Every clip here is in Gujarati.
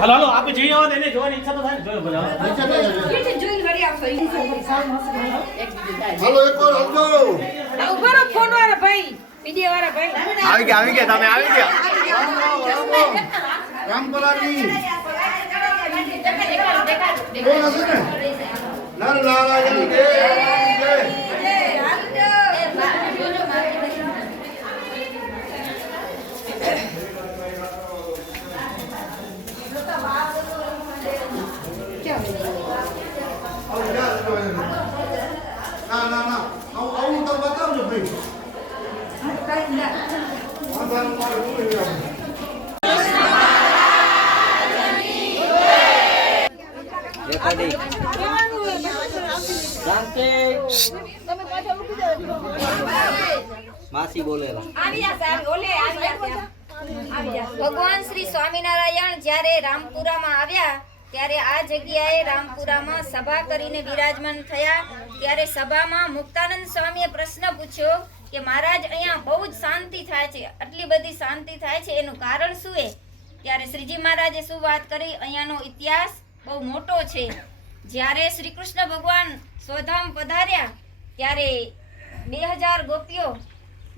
હાલો આપણે જઈ આવો એને જોવાની ઈચ્છા તો થાય ને જોયો હાલો એક વાર આવજો ઉભરો ફોન વાળા ભાઈ વિડિયો વાળા ભાઈ આવી ગયા તમે આવી ગયા રામપરાની કોણ હશે ને નર નારાયણ જય ના આવું તો બતાવજો ભાઈ માસી બોલેલા ભગવાન શ્રી સ્વામિનારાયણ જ્યારે રામપુરામાં આવ્યા ત્યારે આ જગ્યાએ રામપુરામાં સભા કરીને વિરાજમાન થયા ત્યારે સભામાં મુક્તાનંદ સ્વામીએ પ્રશ્ન પૂછ્યો કે મહારાજ અહીંયા બહુ જ શાંતિ થાય છે, આટલી બધી શાંતિ થાય છે, એનું કારણ શું છે? ત્યારે શ્રીજી મહારાજે શું વાત કરી? અહીંયાનો ઇતિહાસ બહુ મોટો છે. જ્યારે શ્રી કૃષ્ણ ભગવાન સ્વધામ પધાર્યા ત્યારે 2000 ગોપીઓ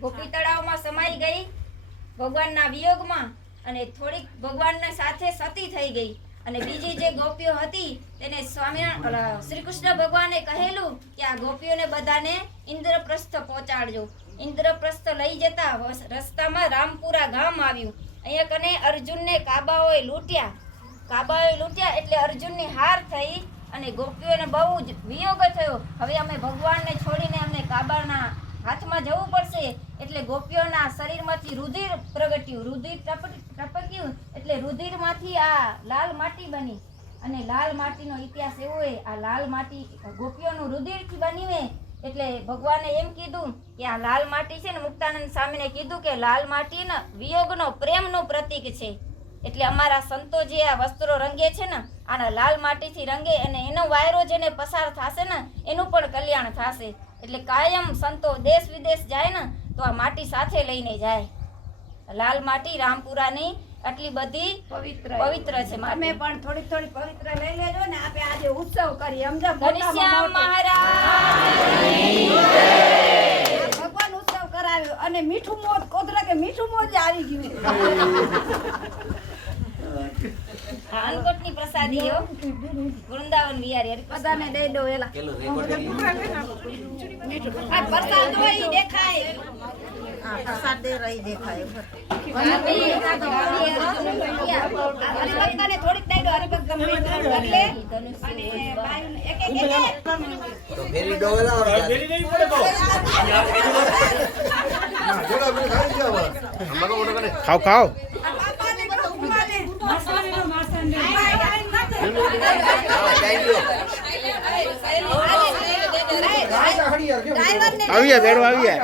ગોપી તળાવમાં સમાઈ ગઈ ભગવાનના વિયોગમાં, અને થોડીક ભગવાનની સાથે સતી થઈ ગઈ, અને બીજી જે ગોપીઓ હતી તેને શ્રી કૃષ્ણ ભગવાને કહેલું કે આ ગોપીઓને બધાને ઇન્દ્રપ્રસ્થ પહોંચાડજો. ઇન્દ્રપ્રસ્થ લઈ જતા રસ્તામાં રામપુરા ગામ આવ્યું. અહીંયા કને અર્જુનને કાબાઓએ લૂંટ્યા એટલે અર્જુનની હાર થઈ અને ગોપીઓને બહુ જ વિયોગ થયો. હવે અમે ભગવાનને છોડીને અમને કાબાના હાથમાં જવું પડશે. એટલે ગોપીઓના શરીરમાંથી રુધિર પ્રગટ્યું, રુધિર ટપક્યું, એટલે રુધિરમાંથી આ લાલ માટી બની. અને લાલ માટીનો ઇતિહાસ એવો છે, આ લાલ માટી ગોપીઓનું રુધિરથી બની હોય. એટલે ભગવાને એમ કીધું કે આ લાલ માટી છે ને, મુક્તાનંદ સ્વામીને કીધું કે લાલ માટી ને વિયોગનો પ્રેમનું પ્રતીક છે. એટલે અમારા સંતો જે આ વસ્ત્રો રંગે છે ને, આના લાલ માટીથી રંગે, અને એનો વાયરો જેને પસાર થશે ને એનું પણ કલ્યાણ થશે. એટલે કાયમ સંતો દેશ વિદેશ જાય ને તો આ માટી સાથે લઈને જાય. લાલ માટી રામપુરાની આટલી બધી પવિત્ર છે. અમે પણ થોડી પવિત્ર લઈ લેજો ને. આપણે આજે ઉત્સવ કરીએ સમજો. ઘનશ્યામ મહારાજ ભગવાન ઉત્સવ કરાવ્યો અને મીઠું મોજ કોતરા કે મીઠું મોજ આવી ગયું. અનકોટની પ્રસાદી હો, વૃંદાવન વિહારી બધાને દઈ દો. એલા આ પ્રસાદ હોય ઈ દેખાય. હા પ્રસાદ દે રહી દેખાય. હરિભક્તને થોડીક દઈ દો. હરિભક્ત એટલે અને બાયુને એક તો ફેરી ડોવેલા ફેરી નહીં પડે તો ખાઓ ખાઓ આવી ગયા બેડો આવી ગયા.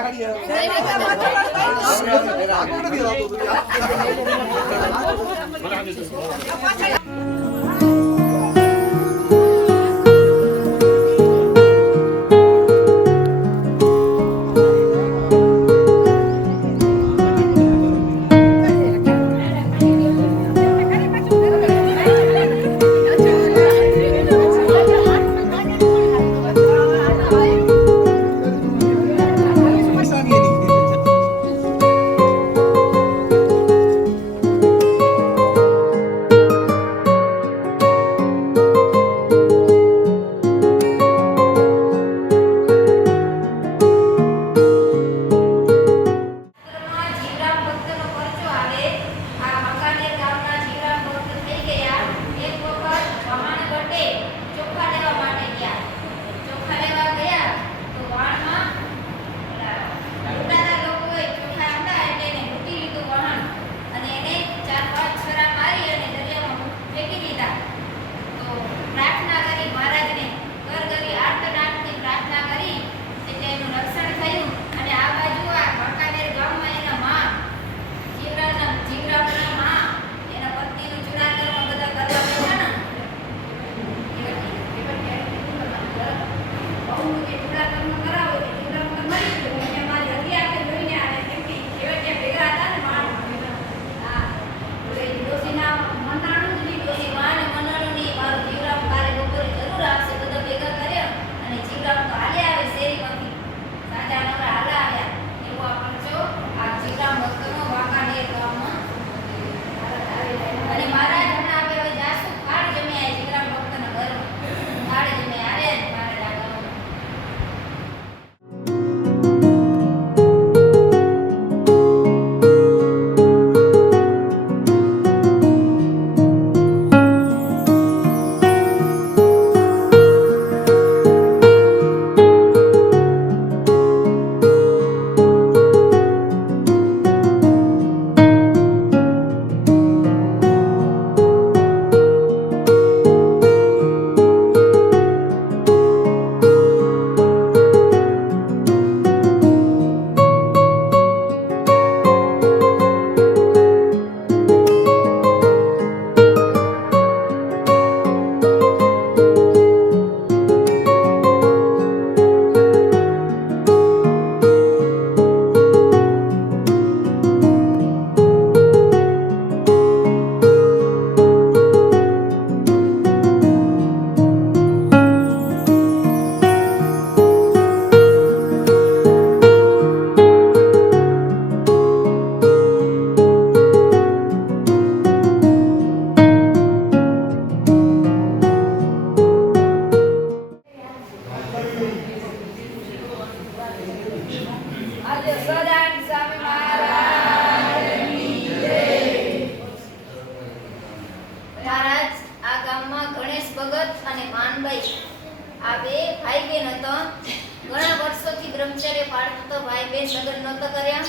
લગ્ન નહોતા કર્યા.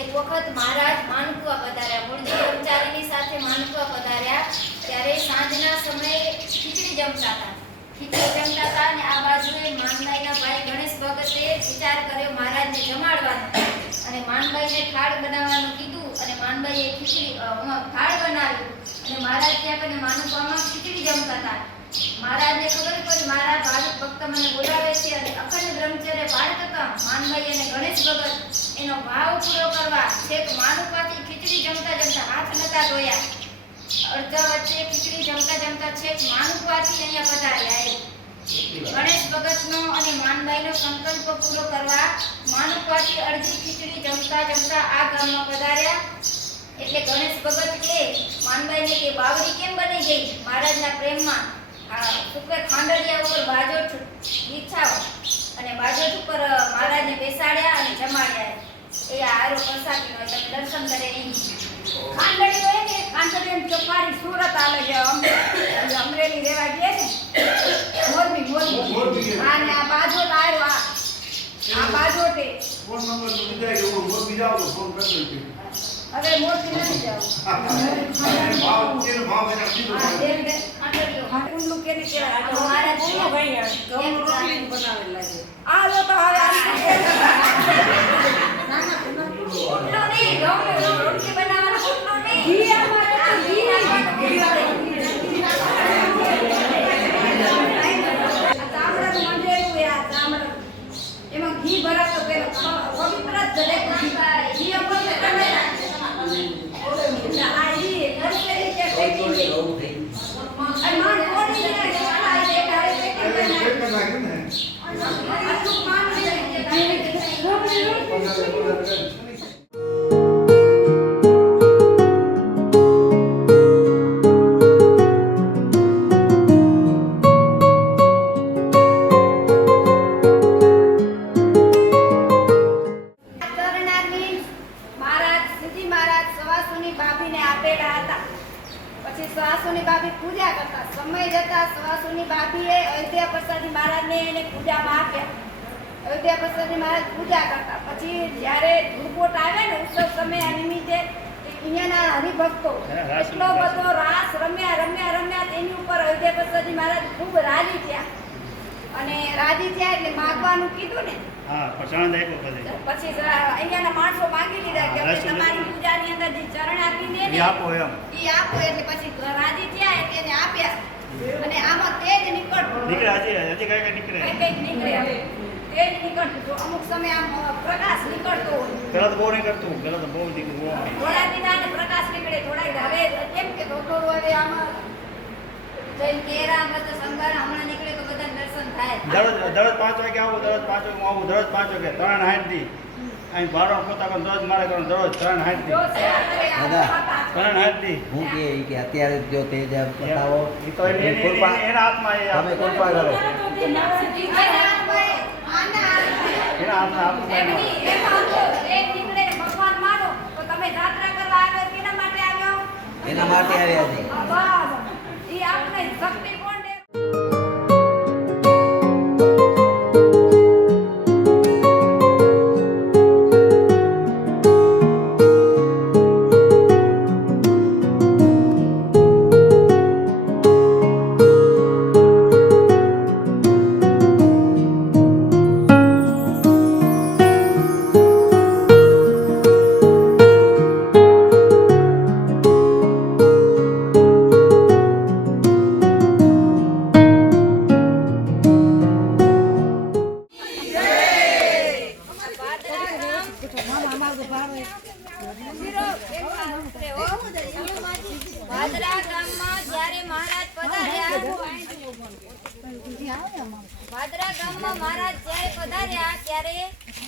એક વખત મહારાજ માનકુવા પધાર્યા, મૂળજી બ્રહ્મચારીની સાથે માનકુવા પધાર્યા. ત્યારે સાંજના સમયે ખીચડી જમતા હતા અને આ બાજુએ માનબાઈના ભાઈ ગણેશ ભગતે વિચાર કર્યો મહારાજને જમાડવાનો, અને માનબાઈને થાળ બનાવવાનું કીધું અને માનબાઈએ થાળ બનાવ્યું અને મહારાજ ત્યાં કને માનકુવામાં ખીચડી જમતા હતા. મહારાજને ખબર પડી મારા ભાવિક ભક્ત મને બોલાવે છે અને અખંડ બ્રહ્મચર્ય પાળતા હતા. માનબાઈ અને ગણેશ ભગત એનો ભાવ પૂરો કરવા છેક માનકુવાથી ખીચડી જમતા હાથ નતા ધોયા. અડધા વચ્ચે ખીચડી જમતા છેક માનકુવાથી અહીંયા પધાર્યા. ગણેશ ભગતનો અને માનબાઈનો સંકલ્પ પૂરો કરવા માનકુવાથી અડધી ખીચડી જમતા આ ગામમાં પધાર્યા. એટલે ગણેશ ભગત કે માનબાઈને કે બાવરી કેમ બની ગઈ? મહારાજના પ્રેમમાં ઉપર ખાંડડિયા ઉપર બાજોઠ બિછાવ અને બાજોઠ ઉપર મહારાજને બેસાડ્યા અને જમાડ્યા. એ આરો પ્રસાદીનો તમે દર્શન કરે નહીં. ખાંડડી હોય ને, ખાંડડી ચોપારી સુરત આવે છે, અમરેલી રેવા ગયા ને, મોરબી અને આ બાજોઠ આવ્યો, આ બાજોઠે ફોન નંબર તો દીધા કે મોરબી જાવ તો ફોન કરી દેજો. હવે મોરબી નથી જાવ. ભાવ કેનો ભાવ એને કીધું કુંડલું કેને કહેવાય? મહારાજ ભાઈ રોટલી બનાવેલા છે. આ લો તો હવે કુંડલું નહીં, રોટલી બનાવવાનો કુંડલું નહીં. ઘી અમારે ઘી તાંબડાનું મંડેલું એ આ તાંબડા એમાં ઘી ભરાતો પેલો પવિત્ર જ દરેક ઘી આપણે કરે આ ઈ વર્ષેની કે પેકિંગ અને માન કોડી ને આ દેખાડે પેકિંગ નાખ્યું ને આટલું માન છે સવાસુની ભાભી પૂજા કરતા. સમય જતા સવાસુની ભાભીએ અયોધ્યા પ્રસાદી મહારાજને એને પૂજામાં આપ્યા. અયોધ્યા પ્રસાદી મહારાજ પૂજા કરતા. પછી જ્યારે ધૂપોટ આવે ને ઉત્સવ સમય નિમિત્તે અહીંયાના હરિભક્તો એટલો બધો રાસ રમ્યા તેની ઉપર અયોધ્યા પ્રસાદી મહારાજ ખૂબ રાજી થયા. અને રાજી થયા એટલે માગવાનું કીધું ને, પછી અહીંયાના માણસો માંગી લીધા કે અમે તમારી પૂજાની અંદર જે ચરણ આપીને ને ઈ આપો એટલે પછી રાજી થયા એટલે એને આપ્યા. અને આમાં તેજ નીકળતું નીકળતું અમુક સમય આમ પ્રકાશ નીકળતો હોય. થોડા દિના પ્રકાશ નીકળે, થોડા હવે કેમ કે થોડું હવે આમાં જૈન કેરા મત સંગાર હમણાં નીકળે તો બધા દર્શન થાય. દરરોજ 5 વાગે આવું, દરરોજ 5 વાગે આવું, દરરોજ 5 વાગે 3:60 દી અહીં બારો પોતા કરો, દરરોજ મારે કરો, દરરોજ 3:60 દી 3:60 દી. હું કે અત્યારે જો તેજ બતાવો એના હાથમાં તમે કૃપા કરો. એના હાથમાં ભગવાન માનો તો તમે યાત્રા કરવા આવ્યો કેના માટે આવ્યો? એના માટે આવ્યા છે. ઈ આપણે શક્તિ કોણ દે? ભાદરા ગામમાં જ્યારે મહારાજ પધાર્યા ત્યારે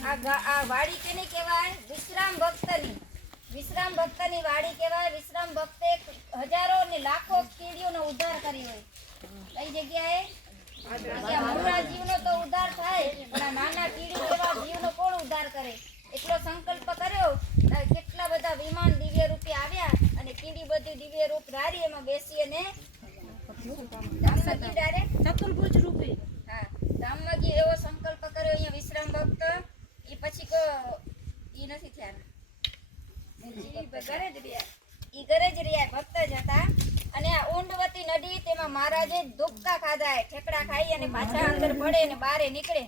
આ વાડી કેની કહેવાય? વિશ્રામ ભક્તની વાડી કહેવાય. વિશ્રામ ભક્તે હજારો ને લાખો કીડીઓનો ઉદ્ધાર કર્યો હોય. કઈ જગ્યાએ? મોટા જીવનો તો ઉદ્ધાર થાય, પણ નાના કીડી એવા જીવનો કોણ ઉદ્ધાર કરે? એટલો સંકલ્પ કર્યો. કેટલા બધા વિમાન દિવ્ય રૂપે આવ્યા અને કીડી બધી દિવ્ય રૂપ ધારી એમાં બેસી અને ચતુર્ભુજ રૂપે ધામમાં એવો સંકલ્પ કર્યો. અહીંયા વિશ્રામ ભક્ત એ પછી ઈ ઘરે જ રહ્યા ભક્ત જ હતા અને આ ઊંડવતી નદી તેમાં મહારાજે ધુક્કા ખાધા ઠેકડા ખાઈ અને પાછા અંદર પડે અને બારે નીકળે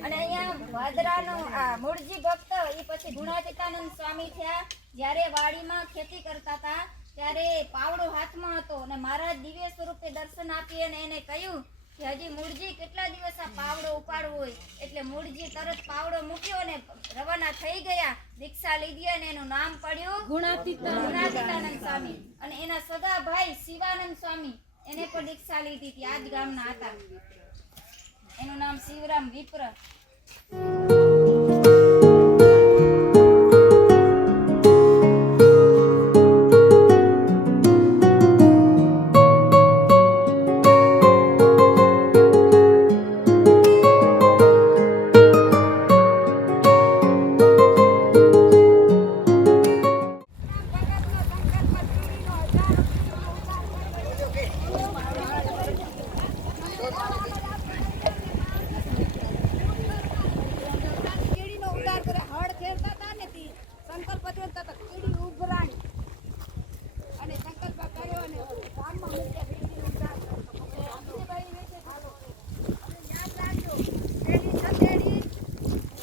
અને અહીંયા ભાદરાનો આ મૂળજી ભક્ત ઈ પછી ગુણાતીતાનંદ સ્વામી થયા જ્યારે વાડીમાં ખેતી કરતા હતા ત્યારે પાવડો હાથમાં હતો અને મહારાજ દિવ્ય સ્વરૂપે દર્શન આપી અને એને કહ્યું કે હજી મૂળજી કેટલા દિવસ આ પાવડો ઉપાડવો હોય એટલે મૂળજી તરત પાવડો મૂક્યો અને રવાના થઈ ગયા દીક્ષા લીધી અને એનું નામ પડ્યું ગુણાતીતાનંદ સ્વામી અને એના સગા ભાઈ શિવાનંદ સ્વામી એને પણ દીક્ષા લીધી હતી આ જ ગામના હતા એનું નામ શિવરામ વિપ્ર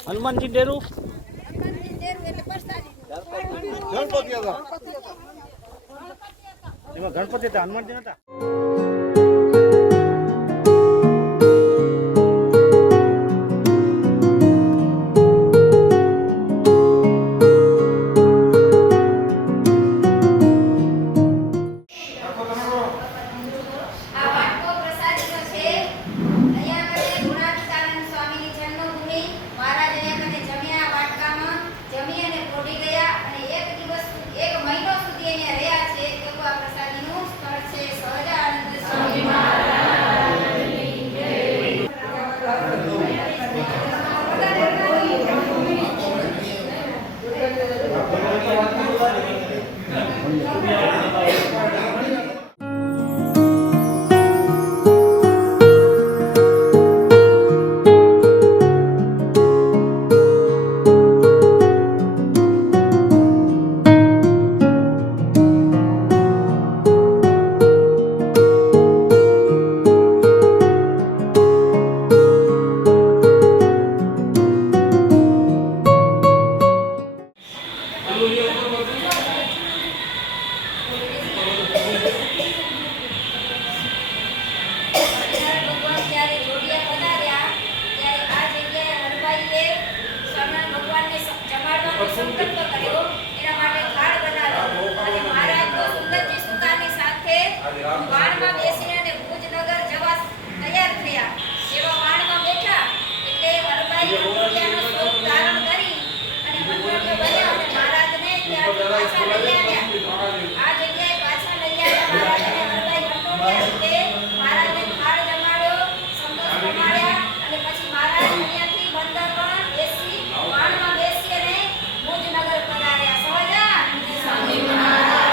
હનુમાનજી ડેરું ગણપતિ હતા એમાં ગણપતિ હતા હનુમાનજી નતા વાણમાં બેસીને અને ભુજનગર જવા તૈયાર થયા એવા વાણમાં બેઠા એટલે હરભાઈ અંગુલિયાનો સ્વરૂપ ધારણ કરી અને મંડળીઓ બન્યા અને મહારાજને ત્યાંથી પાછા લઈ આવ્યા આ જગ્યાએ પાછા લઈ આવ્યા મહારાજને હરભાઈ અંગુલિયા એટલે મહારાજને થાળ જમાડ્યો સંતોષ જમાડ્યા અને પછી મહારાજ અહીંયાથી બંદર પર બેસી વાણમાં બેસી અને ભુજનગર પધાર્યા સહજાનંદ સ્વામી મહારાજ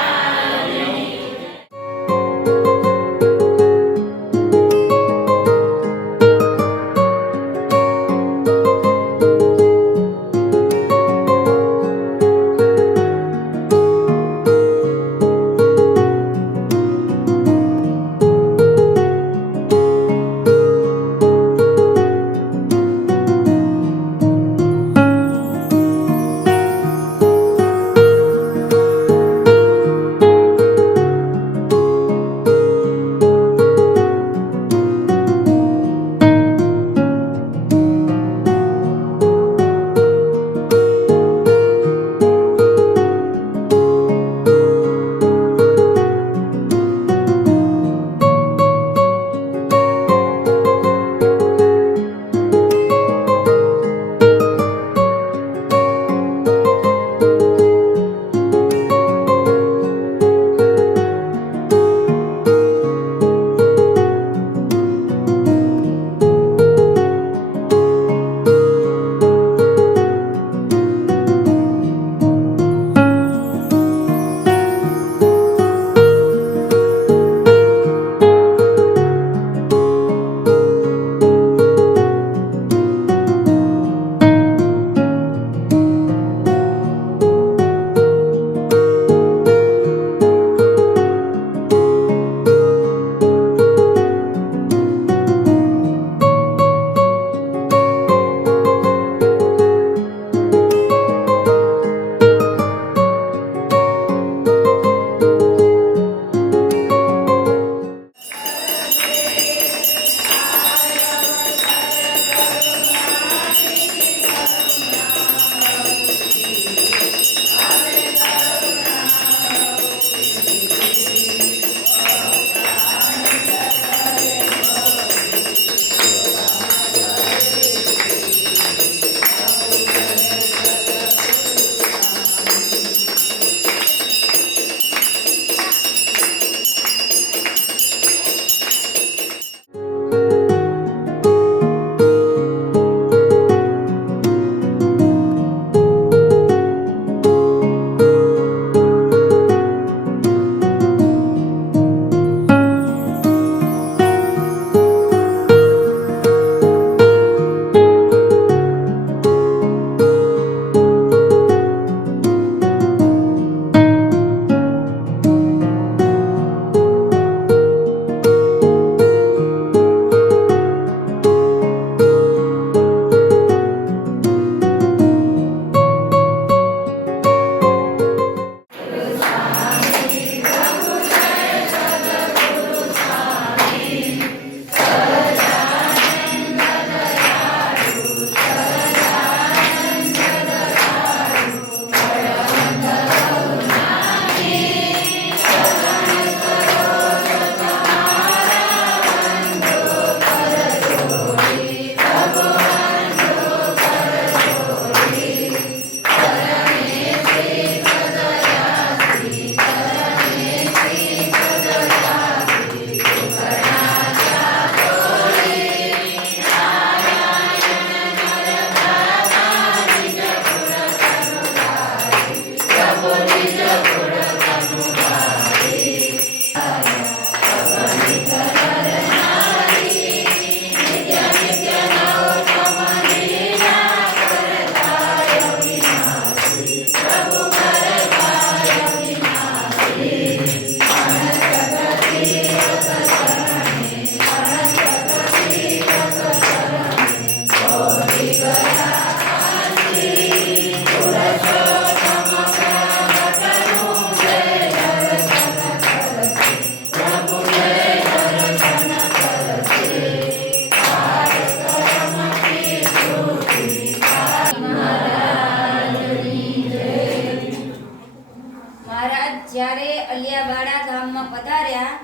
મહારાજ જ્યારે અલિયાબાડા ગામમાં પધાર્યા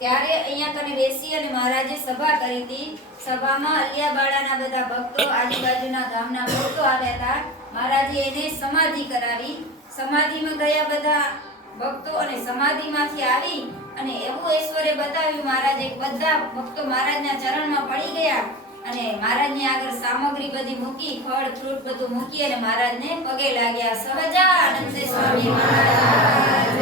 ત્યારે અહીંયા કને બેસી અને મહારાજે સભા કરી હતી. સભામાં અલિયાબાડાના બધા ભક્તો, આજુબાજુના ગામના ભક્તો આવ્યા હતા. મહારાજે એને સમાધિ કરાવી. સમાધિમાં ગયા બધા ભક્તો અને સમાધિમાંથી આવી અને એવું ઐશ્વર્ય બતાવ્યું મહારાજે. બધા ભક્તો મહારાજના ચરણમાં પડી ગયા અને મહારાજની આગળ સામગ્રી બધી મૂકી, ફળ ફ્રૂટ બધું મૂકી અને મહારાજને પગે લાગ્યા. સહજાનંદ સ્વામી મહારાજ.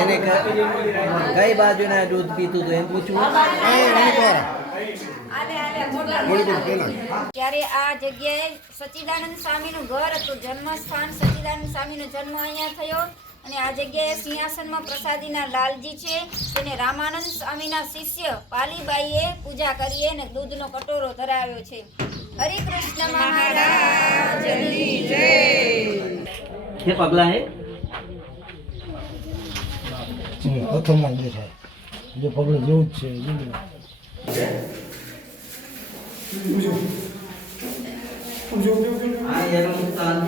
એને કઈ બાજુના દૂધ પીતું હતું એમ પૂછવું. ત્યારે આ જગ્યાએ સચ્ચિદાનંદ સ્વામીનું ઘર હતું, જન્મસ્થાન. સચ્ચિદાનંદ સ્વામીનો જન્મ અહીંયા થયો અને આ જગ્યાએ સિંહાસનમાં પ્રસાદીના લાલજી છે, તેને રામાનંદ સ્વામીના શિષ્ય પાલીબાઈએ પૂજા કરી અને દૂધનો કટોરો ધરાવ્યો છે. હરે કૃષ્ણ મહારાજની જય. ये पगला है પ્રથમમાં દેખાય જે પગલે જેવું જ છે. हाँ ये मुस्तान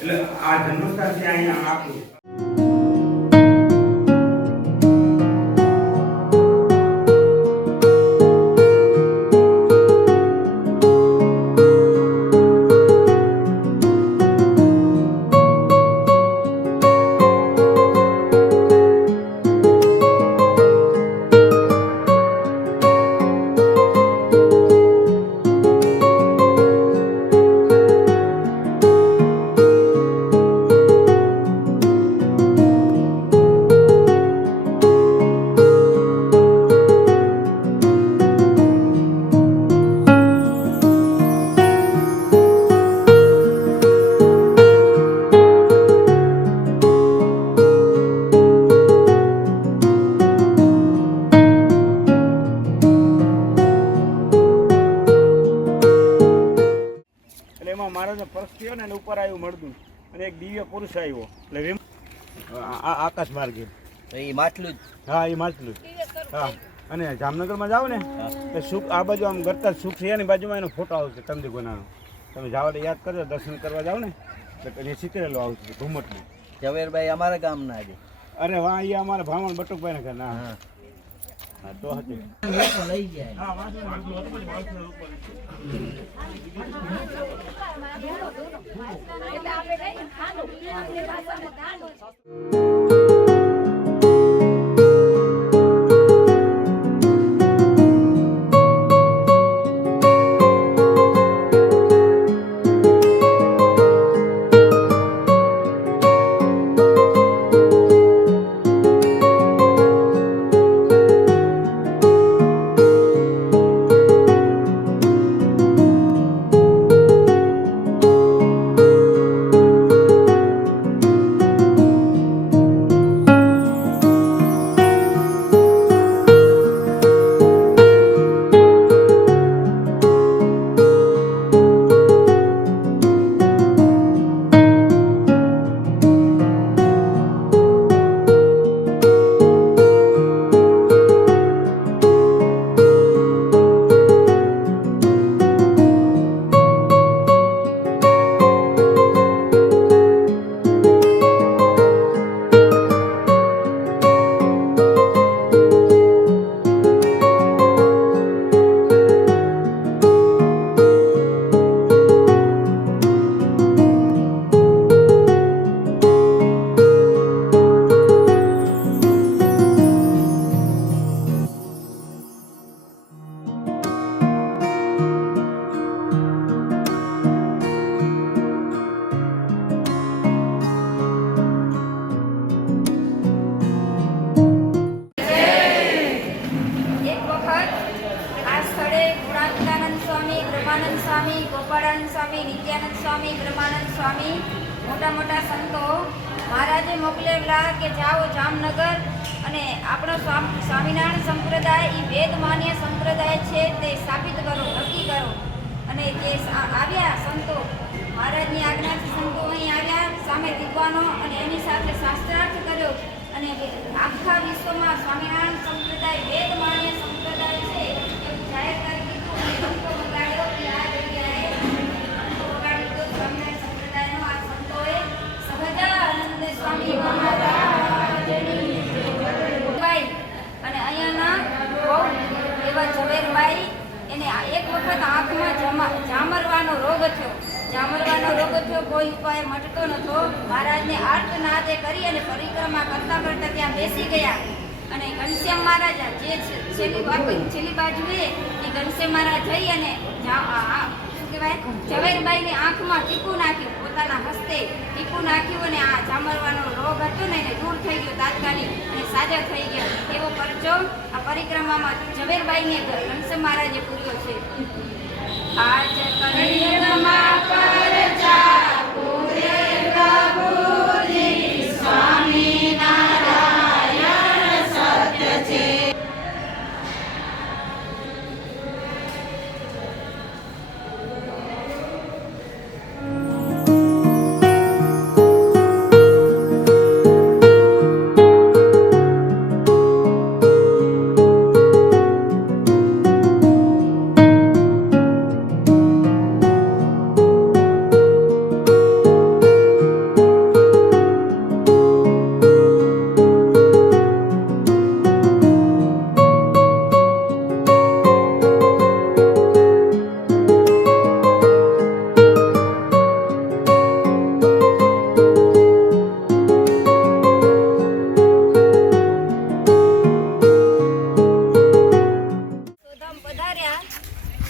એટલે આ જન્મસ્થાન છે અહીંયા આપણું. મહારાજનો પર્સ થયો ને એને ઉપર આવ્યું મળતું અને એક દિવ્ય પુરુષ આવ્યો એટલે આકાશ માર્ગે. એ માછલું હા એ માછલું. હા અને જામનગરમાં જાઓ ને તો સુખ આ બાજુ આમ ગરતા સુખ છે એની બાજુમાં એનો ફોટો આવશે ચંદ્રગોનાનો. તમે જાઓ એટલે યાદ કરજો, દર્શન કરવા જાઓ ને એટલે એ ચિતરેલો આવશે ઘુમટનું. ઝવેરભાઈ અમારા ગામના આજે. અરે વાહ, અહીંયા અમારા ભામણ બટુકભાઈ ના ઘર ના. હા તો હતી લઈ જાય. હા વાંધો સ્વામી મોટા મોટા સંતો મહારાજે મોકલેલા કે જાઓ જામનગર અને આપણો સ્વામિનારાયણ સંપ્રદાય એ વેદ માન્ય સંપ્રદાય છે તે સ્થાપિત કરો, નક્કી કરો. અને જે આવ્યા સંતો મહારાજની આજ્ઞાથી સંતો અહીં આવ્યા, સામે વિદ્વાનો અને એની સાથે શાસ્ત્રાર્થ કર્યો અને આખા વિશ્વમાં સ્વામિનારાયણ સંપ્રદાય વેદ માન્ય સંપ્રદાય છે એવું જાહેર કરી દીધું અને સંતો વગાડ્યો કે આ જગ્યાએ સંતો વગાડી દીધો સ્વામિનારાયણ સંપ્રદાયનો આ સંતોએ સહજાનંદ સ્વામી મહારાજની ભાઈ અને અહીંયાના બહુ એવા ઝવેરભાઈ એને એક વખત આંખમાં જામરવાનો રોગ થયો. કોઈ ઉપાય મટતો નતો. મહારાજને આર્તનાદે કરી અને પરિક્રમા કરતા કરતા ત્યાં બેસી ગયા અને ઘનશ્યામ મહારાજા જે છેલ્લી બાજુએ એ ઘનશ્યામ મહારાજ જઈ અને શું કહેવાય ઝવેરબાઈની આંખમાં ટીપું નાખ્યું, પોતાના હસ્તે ટીપું નાખ્યું અને આ જામરવાનો રોગ હતો ને એને દૂર થઈ ગયો તાત્કાલિક અને સાજા થઈ ગયા. એવો પરચો આ પરિક્રમામાં ઝવેરબાઈને ઘનશ્યામ મહારાજે પૂર્યો છે. આજ પરિક્રમા પરચા પૂરે પ્રભુજી સ્વામિનારાયણ સત્ય છે.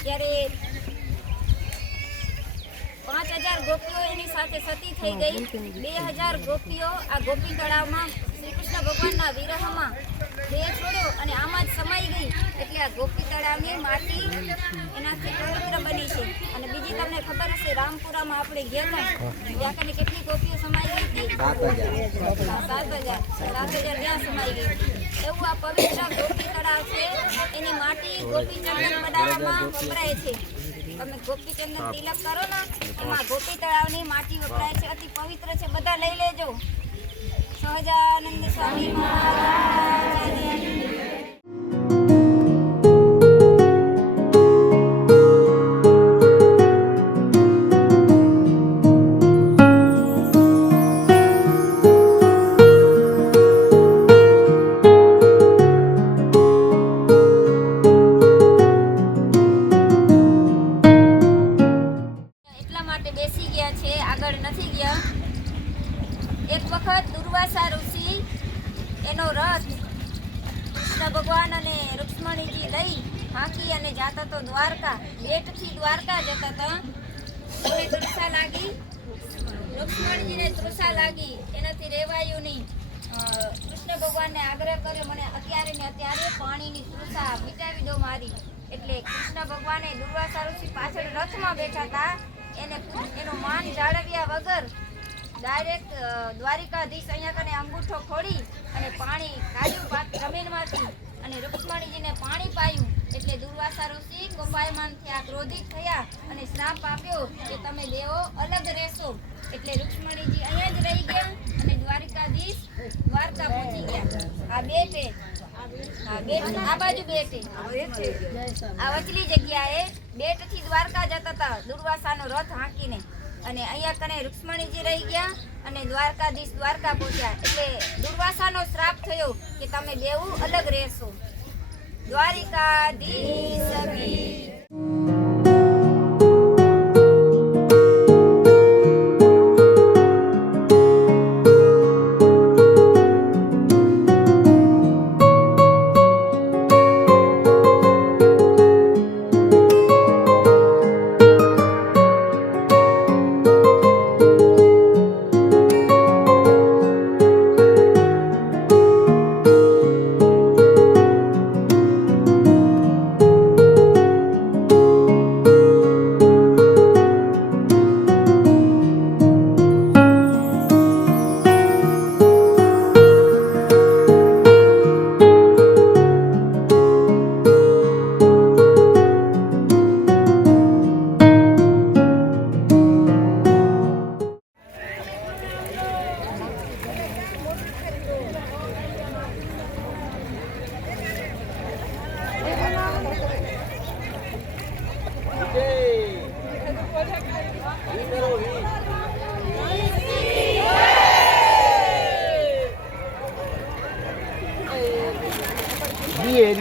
ત્યારે 5000 ગોપીઓ એની સાથે સતી થઈ ગઈ. 2000 ગોપીઓ આ ગોપી તળાવમાં શ્રી કૃષ્ણ ભગવાનના વિરહમાં દેહ છોડ્યો અને આમાં જ સમાઈ ગઈ. એટલે આ ગોપી તળાવની માટી એનાથી પવિત્ર બની છે. અને બીજી તમને ખબર હશે રામપુરામાં આપણે ગયા ત્યાં કને કેટલી ગોપીઓ સમાઈ ગઈ હતી? 7000 ત્યાં સમાઈ ગઈ. એવું આ પવિત્ર ગોપી તળાવ છે. એની માટી ગોપીચંદન બનાવવામાં વપરાય છે. તમે ગોપીચંદન તિલક કરો ને એમાં ગોપી તળાવની માટી વપરાય છે. અતિ પવિત્ર છે. બધા લઈ લેજો. સહજાનંદ સ્વામી મહારાજ. બેસી ગયા છે, આગળ નથી ગયા. એક વખત દુર્વાસા ઋષિ એનો રથ કૃષ્ણ ભગવાન અને રુક્ષ્મણીજી લઈ હાંકી અને જાતા તો દ્વારકા, બેટથી દ્વારકા જતા હતા. એને તૃષા લાગી, રુક્ષ્મણીજીને તૃષા લાગી, એનાથી રહેવાયું નહીં. કૃષ્ણ ભગવાનને આગ્રહ કર્યો મને અત્યારે ને અત્યારે પાણીની તૃષા મિટાવી દો મારી. એટલે કૃષ્ણ ભગવાને દુર્વાસા ઋષિ પાછળ રથમાં બેઠા હતા એનું માન જાળવ્યા વગર ડાયરેક્ટ દ્વારિકાધીશ અહીંયા કને અંગૂઠો ખોડી અને પાણી કાઢ્યું જમીનમાંથી અને રુક્ષ્મણીજીને પાણી પાયું. એટલે દુર્વાસા ઋષિ કોપાયમાન થયા, ક્રોધિત થયા અને શ્રાપ આપ્યો કે તમે બેઓ અલગ રહેશો. એટલે રુક્ષ્મણીજી અહીંયા જ રહી ગયા અને દ્વારિકાધીશ દ્વારકા પહોંચી ગયા. આ બેટે આ બાજુ બેટે આ વચલી જગ્યાએ બેટથી દ્વારકા જતા હતા દુર્વાસાનો રથ હાંકીને. અને અહીંયા કને રુક્ષ્મણીજી રહી ગયા અને દ્વારકાધીશ દ્વારકા પહોંચ્યા. એટલે દુર્વાસાનો શ્રાપ થયો કે તમે બેઉ અલગ રહેશો. દ્વારિકાધીશ કી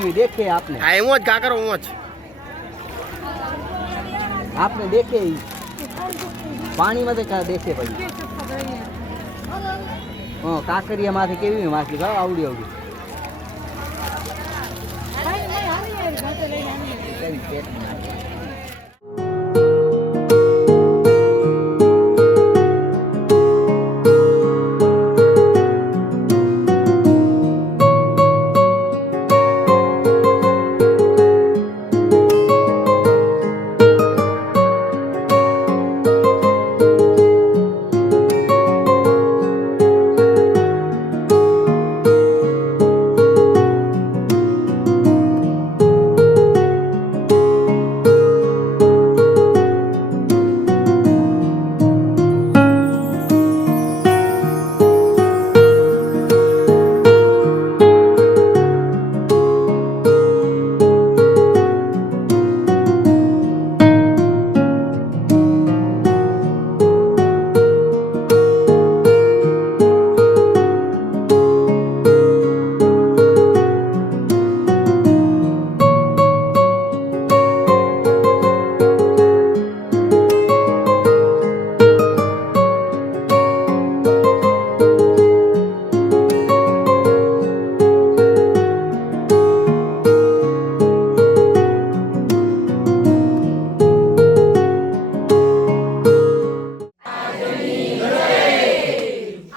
हुई देखे आपने? हाँ एम ज का करो एम ज आपने देखे ही पानी में क्या देखे पड़ी? हाँ काकरिया माथे केवी माछली भाव आवड़ी आवड़ी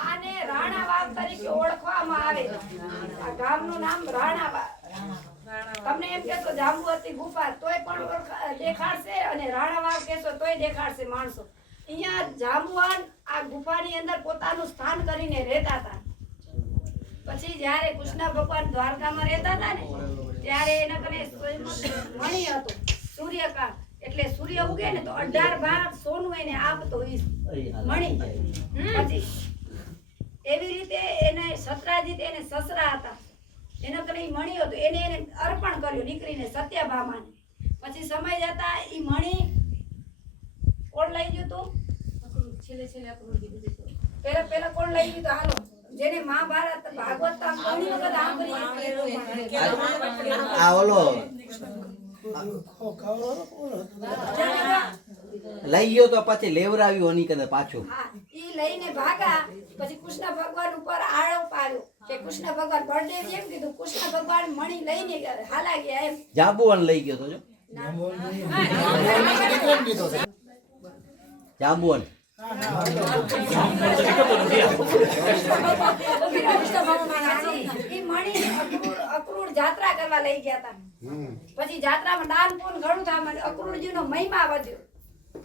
આને રાણાવાવ તરીકે ઓળખવામાં આવે છે. આ ગામનું નામ રાણાવાવ. તમને એમ કહેશો જાંબુવતી ગુફા તોય પણ દેખાડશે અને રાણાવાવ કહેશો તોય દેખાડશે માણસો. અહીંયા જાંબુવાન આ ગુફાની અંદર પોતાનું સ્થાન કરીને રહેતા હતા. પછી જ્યારે કૃષ્ણ ભગવાન દ્વારકામાં રહેતા હતા ને ત્યારે એના કને મણિ હતો સૂર્યકાંત. એટલે સૂર્ય ઉગે ને તો 18 ભાગ સોનું એને આપતો ઈ મણિ. પછી એવી રીતે એને સત્રાજીત એને સસરા હતા એનો કને ઈ મણિ હતો એને અર્પણ કર્યું નીકળીને સત્યભામાને. પછી સમય જતા ઈ મણિ કોણ લઈ ગયું તું? પેલા કોણ લઈ ગયું તું? હાલો જેને મહાભારત ભાગવત ઘણી વખત સાંભળી. આ ઓલો લઈ ગયો તો પછી લેવરાવ્યું ઓની કદે પાછું. હા ઈ લઈને ભાગા. પછી કૃષ્ણ ભગવાન ઉપર આળો પાડ્યો કે કૃષ્ણ ભગવાન બળદેવ જેમ કીધું કૃષ્ણ ભગવાન મણિ લઈને હાલા ગયા એમ. જાંબુવાન લઈ ગયો તો જો જાંબુવાન ઈ મણિ અક્રૂર જાત્રા કરવા લઈ ગયા હતા. પછી જાત્રામાં દાન પુણ્ય ઘણું થાય અક્રૂરજીનો મહિમા વધ્યો.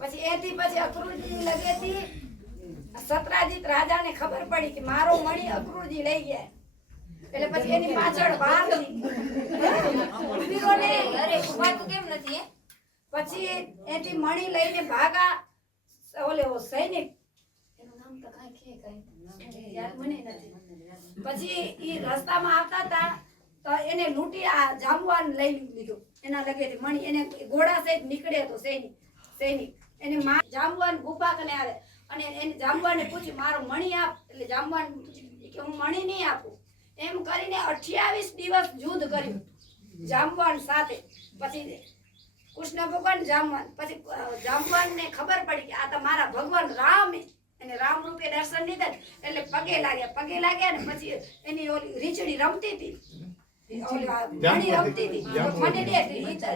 પછી એથી પછી અક્રૂરજી લગેથી સત્રાજીત રાજાને ખબર પડી કે મારો મણિ અક્રૂરજી લઈ ગયા. એટલે પછી એની પાછળ વાર વીરોને અરે ઉભાતું કેમ નથી? પછી એથી મણિ લઈને ભાગા. ઓલે સૈનિક એનું નામ તો કાંઈ યાદ મને નથી. પછી ઈ રસ્તામાં આવતા હતા તો એને લૂંટી આ જાંબુવાન લઈ લીધું એના લગેથી મણિ. એને ઘોડા સહિત નીકળે તો સૈનિક એને જાંબુવાન ગુફા કને આવે અને એને જાંબુવાને પૂછ્યું મારો મણિ આપ. એટલે જાંબુવાન કે હું મણિ નહીં આપું. એમ કરીને 28 દિવસ યુદ્ધ કર્યું જાંબુવાન સાથે. પછી કૃષ્ણ ભગવાન જાંબુવાન. પછી જાંબુવાનને ખબર પડી કે આ તો મારા ભગવાન રામ એને રામ રૂપે દર્શન લીધા એટલે પગે લાગ્યા ને પછી એની ઓલી રીચડી રમતી હતી મણિ રમતી હતી મને દે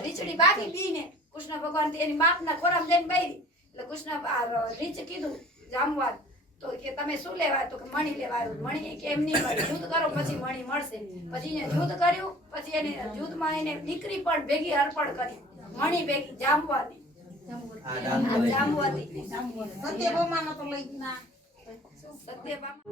રીચડી બાકી પીને કૃષ્ણ ભગવાન એની બાપના ખોરામ જઈને બેરી. એટલે કૃષ્ણ રીચ કીધું જાંબુવાન તો કે તમે શું લેવા? તો કે મણિ લેવા આવ્યું. મણિ કે એમ નહીં મળે યુદ્ધ કરો પછી મણિ મળશે. પછી એને યુદ્ધ કર્યું. પછી એને યુદ્ધમાં એને દીકરી પણ ભેગી અર્પણ કરી મણિ ભેગી જાંબુવાની. જાંબુવતી સત્યભામાનો તો લઈ ના સત્યભામા.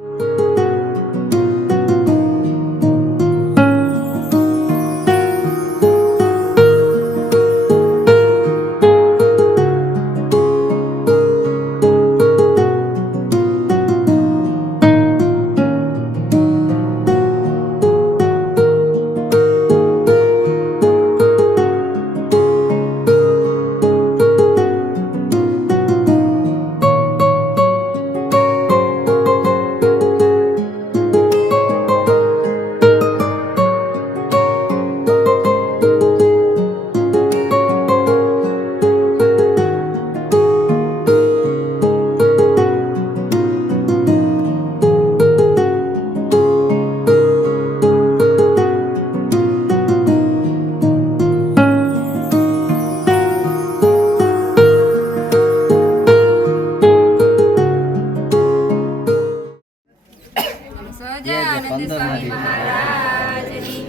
સહજાનંદ સ્વામી મહારાજની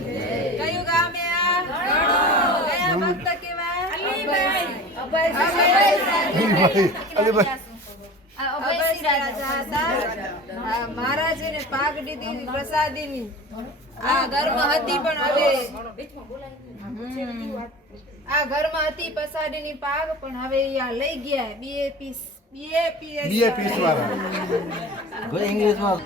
કયું ગામ એ આ કયા ભક્ત કેવા અભયસિંહ રાજા હતા. મહારાજને પાક દીધી પ્રસાદીની આ ઘરમાં હતી પણ હવે આ ઘરમાં હતી પ્રસાદીની પાક પણ હવે આ લઈ ગયા બીએપીએસ વાળા કોઈ ઇંગ્લિશમાં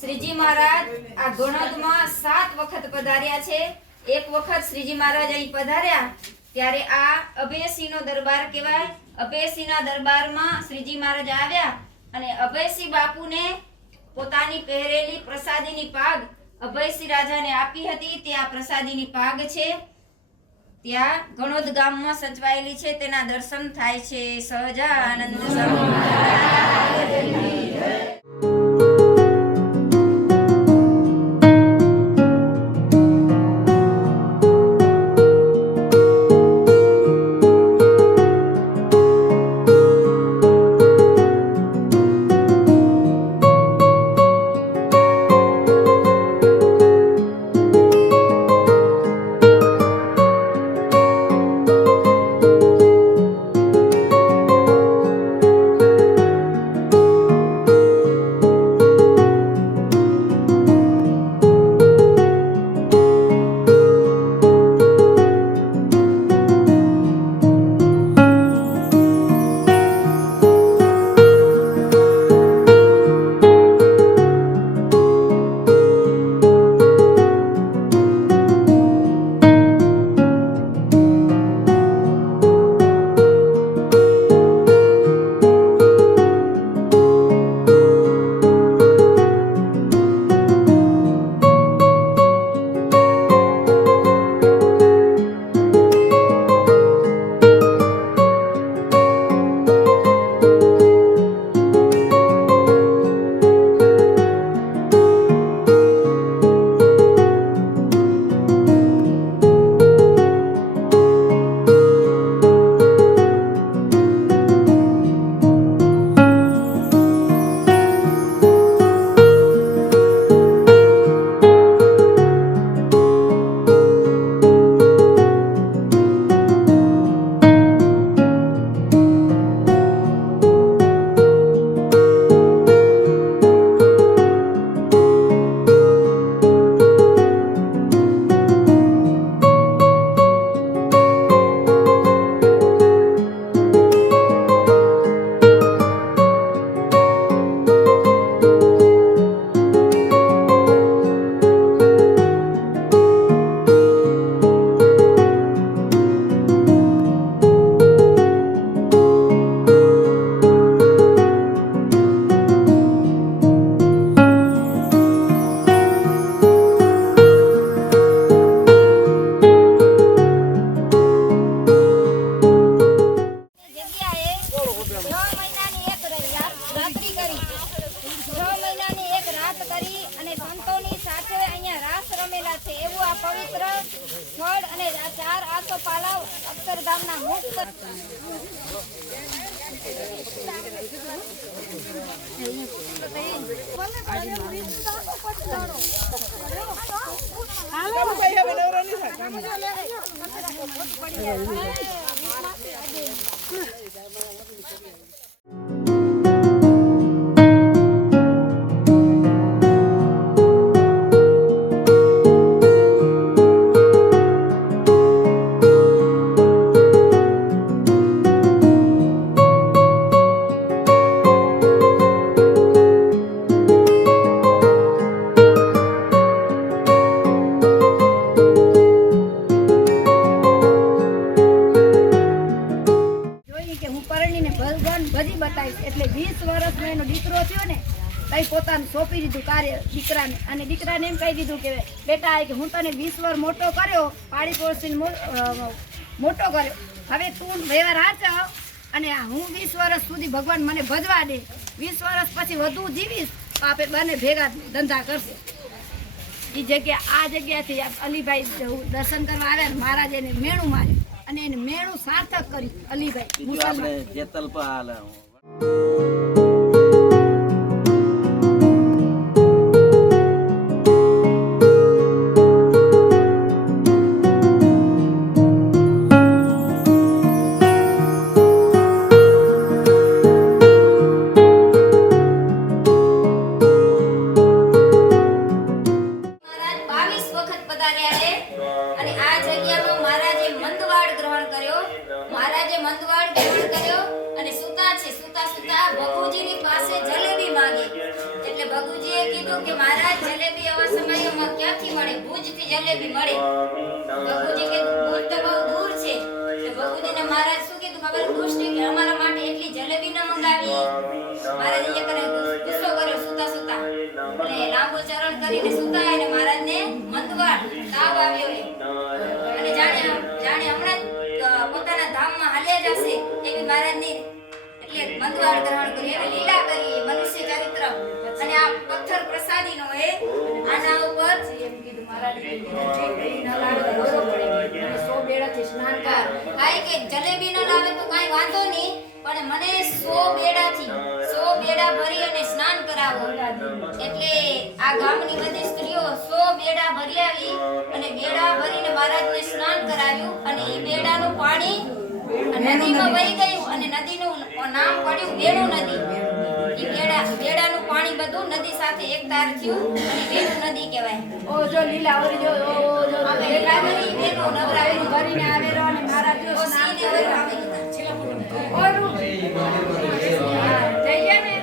શ્રીજી મહારાજ આ ગણોદમાં 7 વખત પધાર્યા છે. એક વખત શ્રીજી મહારાજ અહીં પધાર્યા ત્યારે આ અભયસિંહનો દરબાર કહેવાય. અભયસિંહના દરબારમાં શ્રીજી મહારાજ આવ્યા અને અભયસિંહ બાપુને પોતાની પહેરેલી પ્રસાદીની પાગ અભયસિંહ રાજાને આપી હતી. ત્યાં પ્રસાદીની પાગ છે. ત્યાં ગણોદ ગામમાં સચવાયેલી છે. તેના દર્શન થાય છે. સહજાનંદ સ્વામી મહારાજની જય. સ્થળ અને આ 4 આસોપાલવ અક્ષરધામના મુક્ત એટલે 20 વર્ષનો એનો દીકરો થયો ને તઈ પોતાને સોંપી દીધું કાર્ય દીકરાને અને દીકરાને એમ કહી દીધું કે બેટા કે હું તને 20 વર્ષ મોટો કર્યો પાડી પોષીને મોટો કર્યો હવે તું વ્યવહાર હાચવ અને હું 20 વર્ષ સુધી ભગવાન મને ભજવા દે, 20 વર્ષ પછી વધુ જીવીશ તો આપણે બંને ભેગા ધંધા કરશે. એ જગ્યા આ જગ્યાથી અલીભાઈ દર્શન કરવા આવ્યા, મહારાજ એને મેણું માર્યું અને એને મેણું સાર્થક કર્યું. અલીભાઈ મુસલમાન જેતલપાલ મહારાજ 22 વખત પધાર્યા છે અને આ જગ્યામાં મહારાજે મંદવાડ ગ્રહણ કર્યો. મહારાજે મંદવાડ ગ્રહણ કર્યો અને સુતા છે. સુતા સુતા ભગુજીની પાસે જલેબી માંગી. એટલે ભગુજીએ કીધું કે મહારાજ જલેબી આવા સમયમાં ક્યાંથી મળે? ભુજથી જલેબી મળે. ભગુજી કીધું ભુજ તો બહુ દૂર છે. તો ભગુજીને મહારાજ શું કીધું ખબર? દુષ્ટ કે અમારા માટે એટલી જલેબી ન મંગાવી. મહારાજે એ કરે ગુસ્સો કર્યો સુતા સુતા અને લાંબો ચરણ કરીને સુતા અને મહારાજને મંદવાડ તાવ આવ્યો અને જાણે હમણાં જ પોતાના ધામમાં હાલ્યા જશે એવી મહારાજની એટલે મંદવાડ ગ્રહણ કરી અને લીલા કરી મનુષ્ય ચરિત્ર અને આ પથ્થર પ્રસાદીનો એ આના ઉપર એમ કીધું મહારાજે ન લાવે તો દોરો પડી અને 100 બેડાથી સ્નાન કર. કાંઈ કે જલેબી ન લાવે તો કાંઈ વાંધો નહીં, પણ મને 100 બેડા ભરી અને સ્નાન કરાવો. એટલે આ ગામની બધી સ્ત્રીઓ 100 બેડા ભરી આવી અને બેડા ભરીને મહારાજને સ્નાન કરાવ્યું અને એ બેડાનું પાણી નદીમાં વહી ગયું અને નદીનું નામ પડ્યું વેણુ નદી. એ બેડાનું પાણી બધું નદી સાથે એકતાર થયું અને વેણુ નદી કહેવાય. ઓ જો લીલા ઓરી જો ઓ જો અમે વેલાવરી વેણુ નવરાવી ભરીને આવેલો અને મહારાજ જો સ્નાન ઓસીને વરાવી છેલ્લા ઓરું થઈ ગયા ને.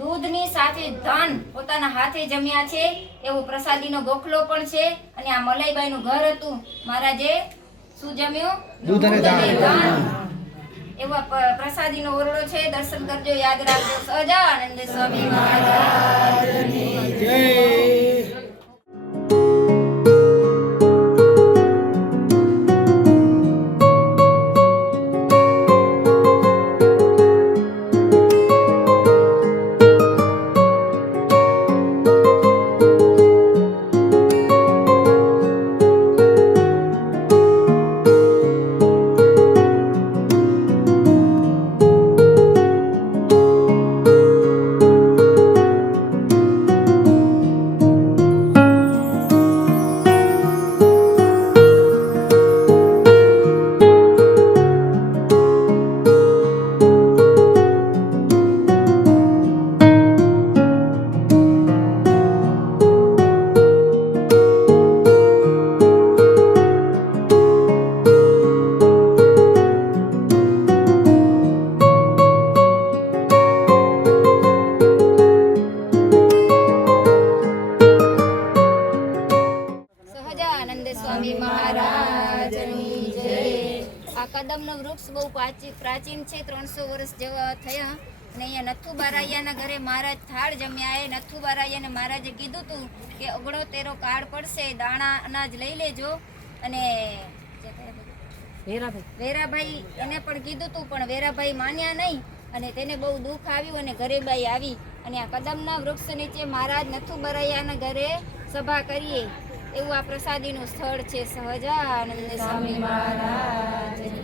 દૂધની સાથે ધાન પોતાના હાથે જમ્યા છે એવો પ્રસાદીનો ગોખલો પણ છે અને આ મલાઈબાઈનું ઘર હતું. મહારાજે શું જમ્યું? દૂધ અને ધાન. એવો પ્રસાદીનો ઓરડો છે. દર્શન કરજો, યાદ રાખજો. સહજાનંદ સ્વામી મહારાજની જય. સ્વામી મહારાજની જય. આ કદમનું વૃક્ષ બહુ પ્રાચીન છે, 300 વર્ષ જેવા થયા. અને અહીંયા નથુબારાયાના ઘરે મહારાજ થાળ જમ્યા. એ નથુબારાયાને મહારાજે કીધું હતું કે 69 કાળ પડશે, દાણા અનાજ લઈ લેજો. અને વેરાભાઈ એને પણ કીધું હતું, પણ વેરાભાઈ માન્યા નહીં અને તેને બહુ દુઃખ આવ્યું અને ઘરે બાઈ આવી. અને આ કદમના વૃક્ષ નીચે મહારાજ નથુબારાયાના ઘરે સભા કરીએ એવું આ પ્રસાદીનું સ્થળ છે. સહજાનંદ સ્વામી મહારાજ.